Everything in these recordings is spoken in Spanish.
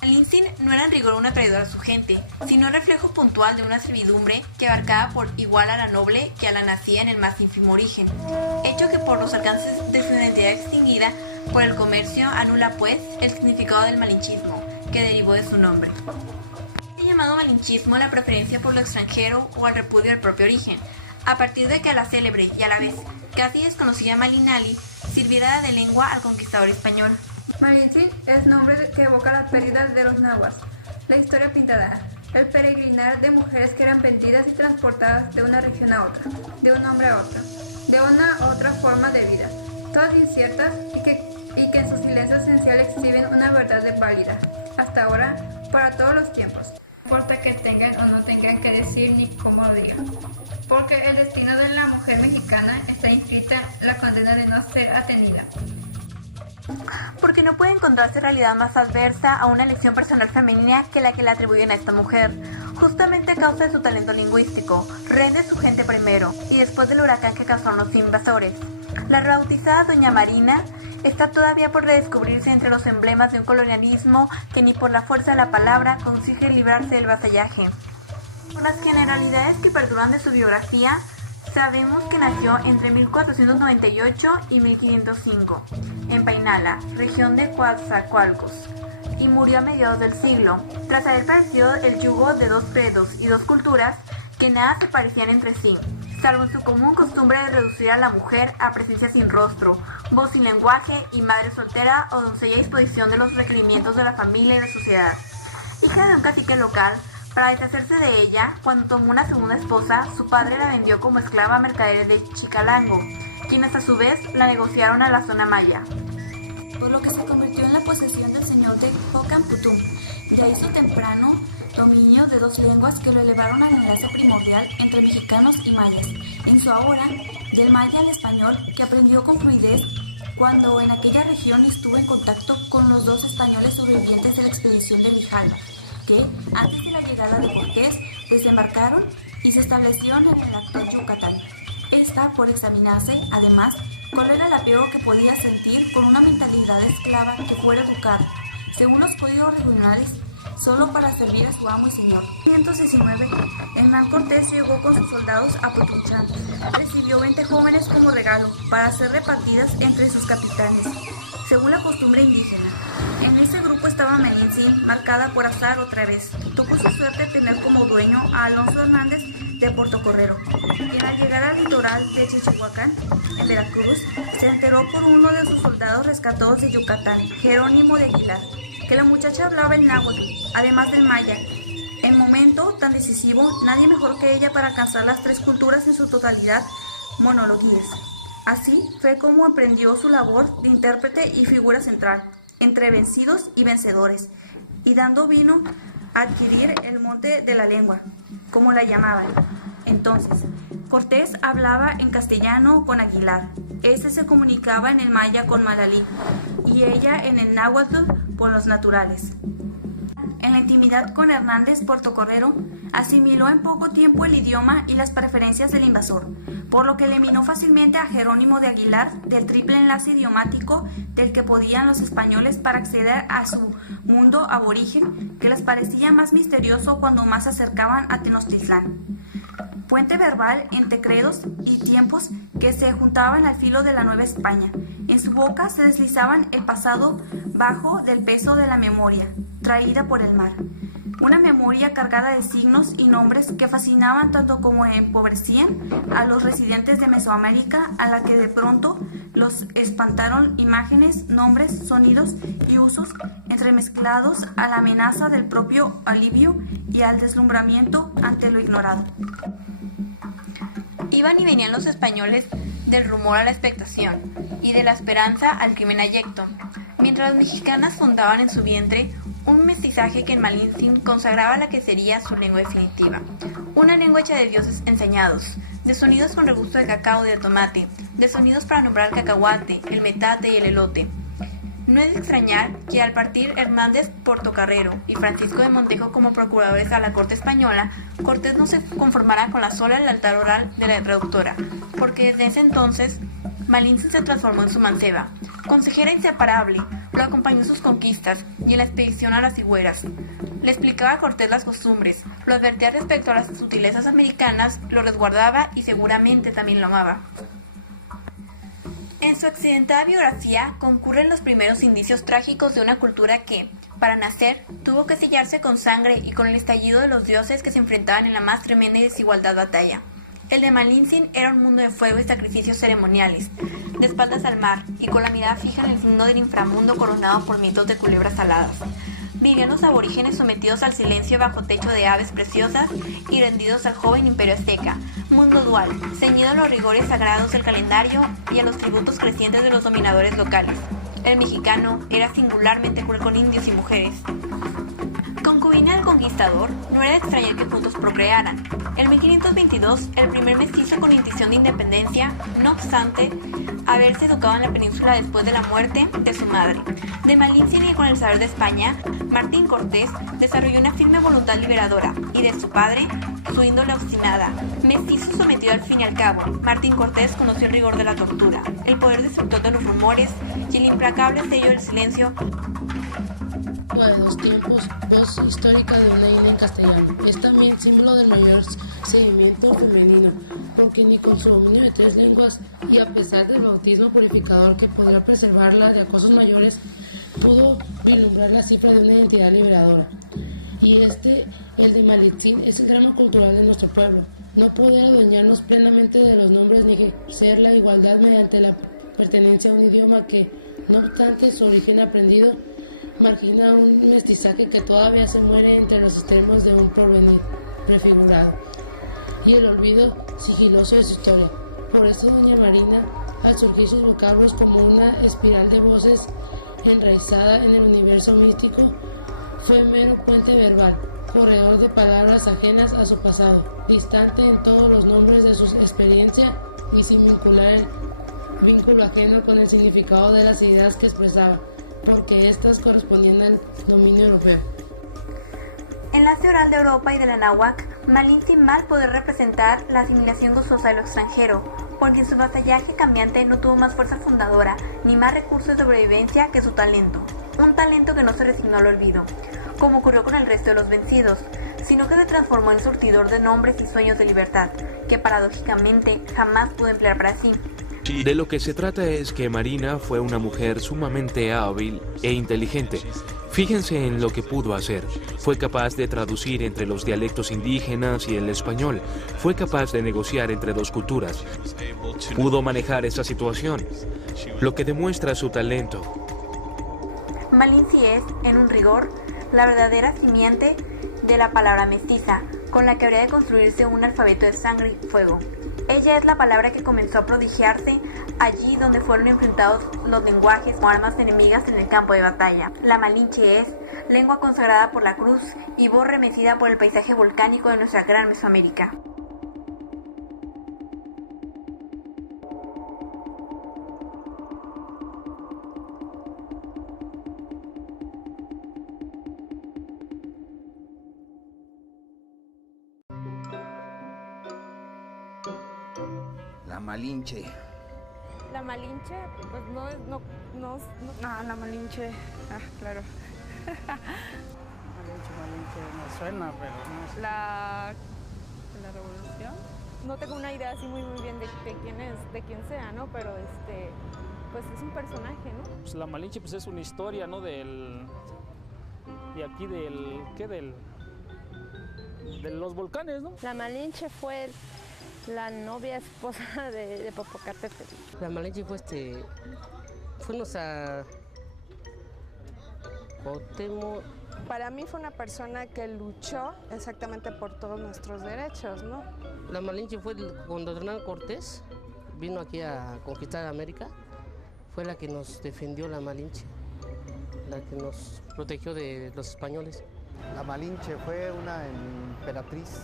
Malintzin no era en rigor una traidora a su gente, sino el reflejo puntual de una servidumbre que abarcaba por igual a la noble que a la nacida en el más ínfimo origen, hecho que por los alcances de su identidad extinguida por el comercio anula pues el significado del malinchismo, que derivó de su nombre. Se ha llamado malinchismo la preferencia por lo extranjero o al repudio del propio origen, a partir de que a la célebre y a la vez casi desconocida Malinali sirviera de lengua al conquistador español. Malintzin es nombre que evoca las pérdidas de los nahuas, la historia pintada, el peregrinar de mujeres que eran vendidas y transportadas de una región a otra, de un hombre a otro, de una a otra forma de vida, todas inciertas y que en su silencio esencial exhiben una verdad válida, hasta ahora, para todos los tiempos. No importa que tengan o no tengan que decir ni cómo lo digan, porque el destino de la mujer mexicana está inscrita en la condena de no ser atendida. Porque no puede encontrarse realidad más adversa a una elección personal femenina que la que le atribuyen a esta mujer, justamente a causa de su talento lingüístico, rehén de su gente primero y después del huracán que causaron los invasores. La rebautizada Doña Marina está todavía por redescubrirse entre los emblemas de un colonialismo que ni por la fuerza de la palabra consigue librarse del vasallaje. Por las generalidades que perduran de su biografía, sabemos que nació entre 1498 y 1505, en Painala, región de Coatzacoalcos, y murió a mediados del siglo, tras haber padecido el yugo de dos credos y dos culturas que nada se parecían entre sí, salvo en su común costumbre de reducir a la mujer a presencia sin rostro, voz sin lenguaje y madre soltera o doncella a disposición de los requerimientos de la familia y la sociedad. Hija de un cacique local, para deshacerse de ella, cuando tomó una segunda esposa, su padre la vendió como esclava a mercaderes de Chicalango, quienes a su vez la negociaron a la zona maya, por lo que se convirtió en la posesión del señor de Ocamputum. De ahí su temprano dominio de dos lenguas que lo elevaron al enlace primordial entre mexicanos y mayas, en su ahora del maya al español, que aprendió con fluidez cuando en aquella región estuvo en contacto con los dos españoles sobrevivientes de la expedición de Grijalva, que, antes de la llegada de Cortés, desembarcaron y se establecieron en el actual Yucatán. Esta por examinarse, además, cuál era el apego que podía sentir con una mentalidad esclava que fuera educada, según los códigos regionales, solo para servir a su amo y señor. En 1519, Hernán Cortés llegó con sus soldados a Potonchan. Recibió 20 jóvenes como regalo para ser repartidas entre sus capitanes, según la costumbre indígena. En ese grupo estaba Malintzin, marcada por azar otra vez. Tocó su suerte tener como dueño a Alonso Hernández de Portocorrero, quien al llegar al litoral de Chichihuacán, en Veracruz, se enteró por uno de sus soldados rescatados de Yucatán, Jerónimo de Aguilar, que la muchacha hablaba el náhuatl, además del maya. En momento tan decisivo, nadie mejor que ella para alcanzar las tres culturas en su totalidad monologuíes. Así fue como emprendió su labor de intérprete y figura central, entre vencidos y vencedores, y dando vino a adquirir el monte de la lengua, como la llamaban. Entonces, Cortés hablaba en castellano con Aguilar, este se comunicaba en el maya con Malalí, y ella en el náhuatl con los naturales. En la intimidad con Hernández Portocorrero, asimiló en poco tiempo el idioma y las preferencias del invasor, por lo que eliminó fácilmente a Jerónimo de Aguilar del triple enlace idiomático del que podían los españoles para acceder a su mundo aborigen, que les parecía más misterioso cuando más se acercaban a Tenochtitlán. Puente verbal entre credos y tiempos que se juntaban al filo de la Nueva España. En su boca se deslizaban el pasado bajo del peso de la memoria, traída por el mar. Una memoria cargada de signos y nombres que fascinaban tanto como empobrecían a los residentes de Mesoamérica, a la que de pronto los espantaron imágenes, nombres, sonidos y usos entremezclados a la amenaza del propio alivio y al deslumbramiento ante lo ignorado. Iban y venían los españoles del rumor a la expectación y de la esperanza al crimen abyecto, mientras las mexicanas fundaban en su vientre un mestizaje que en Malintzin consagraba la que sería su lengua definitiva, una lengua hecha de dioses enseñados, de sonidos con regusto de cacao y de tomate, de sonidos para nombrar el cacahuate, el metate y el elote. No es de extrañar que al partir Hernández Portocarrero y Francisco de Montejo como procuradores a la corte española, Cortés no se conformara con la sola lealtad oral de la traductora, porque desde ese entonces Malintzin se transformó en su manceba, Consejera inseparable, lo acompañó en sus conquistas y en la expedición a las Higueras. Le explicaba a Cortés las costumbres, lo advertía respecto a las sutilezas americanas, lo resguardaba y seguramente también lo amaba. En su accidentada biografía concurren los primeros indicios trágicos de una cultura que, para nacer, tuvo que sellarse con sangre y con el estallido de los dioses que se enfrentaban en la más tremenda y desigualdad batalla. El de Malintzin era un mundo de fuego y sacrificios ceremoniales, de espaldas al mar y con la mirada fija en el signo del inframundo coronado por mitos de culebras aladas. Vivían los aborígenes sometidos al silencio bajo techo de aves preciosas y rendidos al joven imperio azteca, mundo dual, ceñido a los rigores sagrados del calendario y a los tributos crecientes de los dominadores locales. El mexicano era singularmente cruel con indios y mujeres. Concubina del conquistador, no era de extrañar que juntos procrearan. En 1522, el primer mestizo con intención de independencia, no obstante, haberse educado en la península después de la muerte de su madre. De Malintzin y con el saber de España, Martín Cortés desarrolló una firme voluntad liberadora, y de su padre, su índole obstinada. Mestizo sometido al fin y al cabo, Martín Cortés conoció el rigor de la tortura, el poder destructor de los rumores y el implacable sello del silencio. De los tiempos, voz histórica de una isla en castellano. Es también símbolo del mayor seguimiento femenino, porque ni con su dominio de 3 lenguas y a pesar del bautismo purificador que podría preservarla de acosos mayores, pudo vislumbrar la cifra de una identidad liberadora. Y el de Malintzin, es el drama cultural de nuestro pueblo. No poder adueñarnos plenamente de los nombres ni ejercer la igualdad mediante la pertenencia a un idioma que, no obstante su origen aprendido, margina un mestizaje que todavía se muere entre los extremos de un porvenir prefigurado y el olvido sigiloso de su historia. Por eso doña Marina, al surgir sus vocablos como una espiral de voces enraizada en el universo místico, fue mero puente verbal, corredor de palabras ajenas a su pasado, distante en todos los nombres de su experiencia y sin vincular el vínculo ajeno con el significado de las ideas que expresaba, porque éstas correspondían al dominio europeo. Enlace oral de Europa y de la náhuatl, Malintzin mal poder representar la asimilación gozosa de lo extranjero, porque en su vasallaje cambiante no tuvo más fuerza fundadora ni más recursos de sobrevivencia que su talento. Un talento que no se resignó al olvido, como ocurrió con el resto de los vencidos, sino que se transformó en surtidor de nombres y sueños de libertad, que paradójicamente jamás pudo emplear para sí. De lo que se trata es que Marina fue una mujer sumamente hábil e inteligente. Fíjense en lo que pudo hacer. Fue capaz de traducir entre los dialectos indígenas y el español. Fue capaz de negociar entre 2 culturas. Pudo manejar esa situación, lo que demuestra su talento. Malintzin es, en un rigor, la verdadera simiente de la palabra mestiza, con la que habría de construirse un alfabeto de sangre y fuego. Ella es la palabra que comenzó a prodigiarse allí donde fueron enfrentados los lenguajes como armas enemigas en el campo de batalla. La Malinche es lengua consagrada por la cruz y voz remecida por el paisaje volcánico de nuestra gran Mesoamérica. La Malinche. La Malinche, pues no, la Malinche, claro. Malinche, me suena, pero no sé. La revolución. No tengo una idea así muy bien de quién es, de quién sea, ¿no? Pero pues es un personaje, ¿no? Pues la Malinche pues es una historia, ¿no? De aquí de los volcanes, ¿no? La Malinche fue la novia esposa de Popocatépetl. La Malinche fue nuestra Cuauhtémoc. Para mí fue una persona que luchó exactamente por todos nuestros derechos, ¿no? La Malinche fue cuando Hernán Cortés vino aquí a conquistar América, fue la que nos defendió la Malinche, la que nos protegió de los españoles. La Malinche fue una emperatriz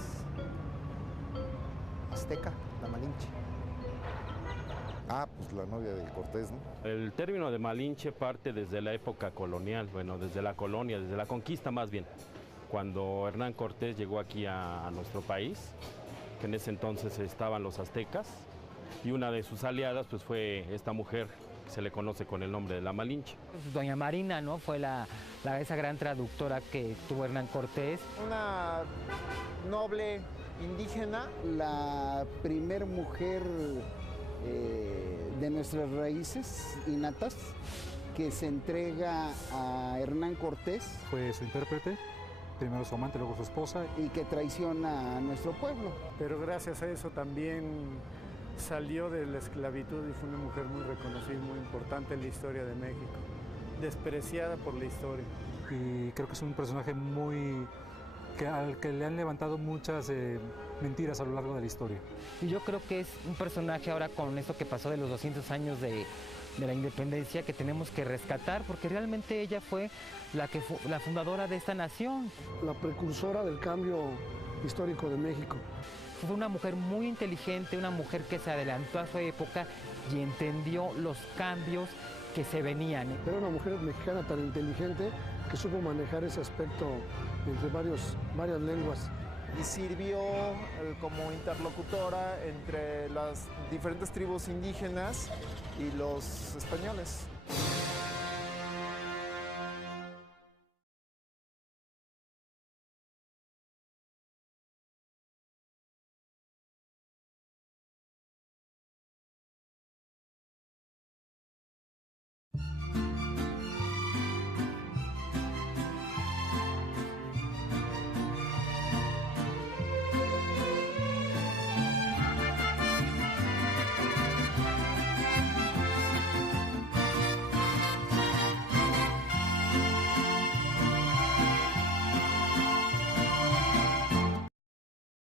azteca, la Malinche. Pues la novia de Cortés, ¿no? El término de Malinche parte desde la época colonial, bueno, desde la colonia, desde la conquista más bien, cuando Hernán Cortés llegó aquí a nuestro país, que en ese entonces estaban los aztecas, y una de sus aliadas pues fue esta mujer se le conoce con el nombre de la Malinche. Doña Marina, ¿no? Fue esa gran traductora que tuvo Hernán Cortés. Una noble indígena. La primer mujer de nuestras raíces innatas que se entrega a Hernán Cortés. Fue su intérprete, primero su amante, luego su esposa. Y que traiciona a nuestro pueblo. Pero gracias a eso también salió de la esclavitud y fue una mujer muy reconocida y muy importante en la historia de México, despreciada por la historia. Y creo que es un personaje al que le han levantado muchas mentiras a lo largo de la historia. Y yo creo que es un personaje ahora con esto que pasó de los 200 años de la independencia que tenemos que rescatar, porque realmente ella fue la fundadora de esta nación. La precursora del cambio histórico de México. Fue una mujer muy inteligente, una mujer que se adelantó a su época y entendió los cambios que se venían. Era una mujer mexicana tan inteligente que supo manejar ese aspecto entre varias lenguas. Y sirvió como interlocutora entre las diferentes tribus indígenas y los españoles.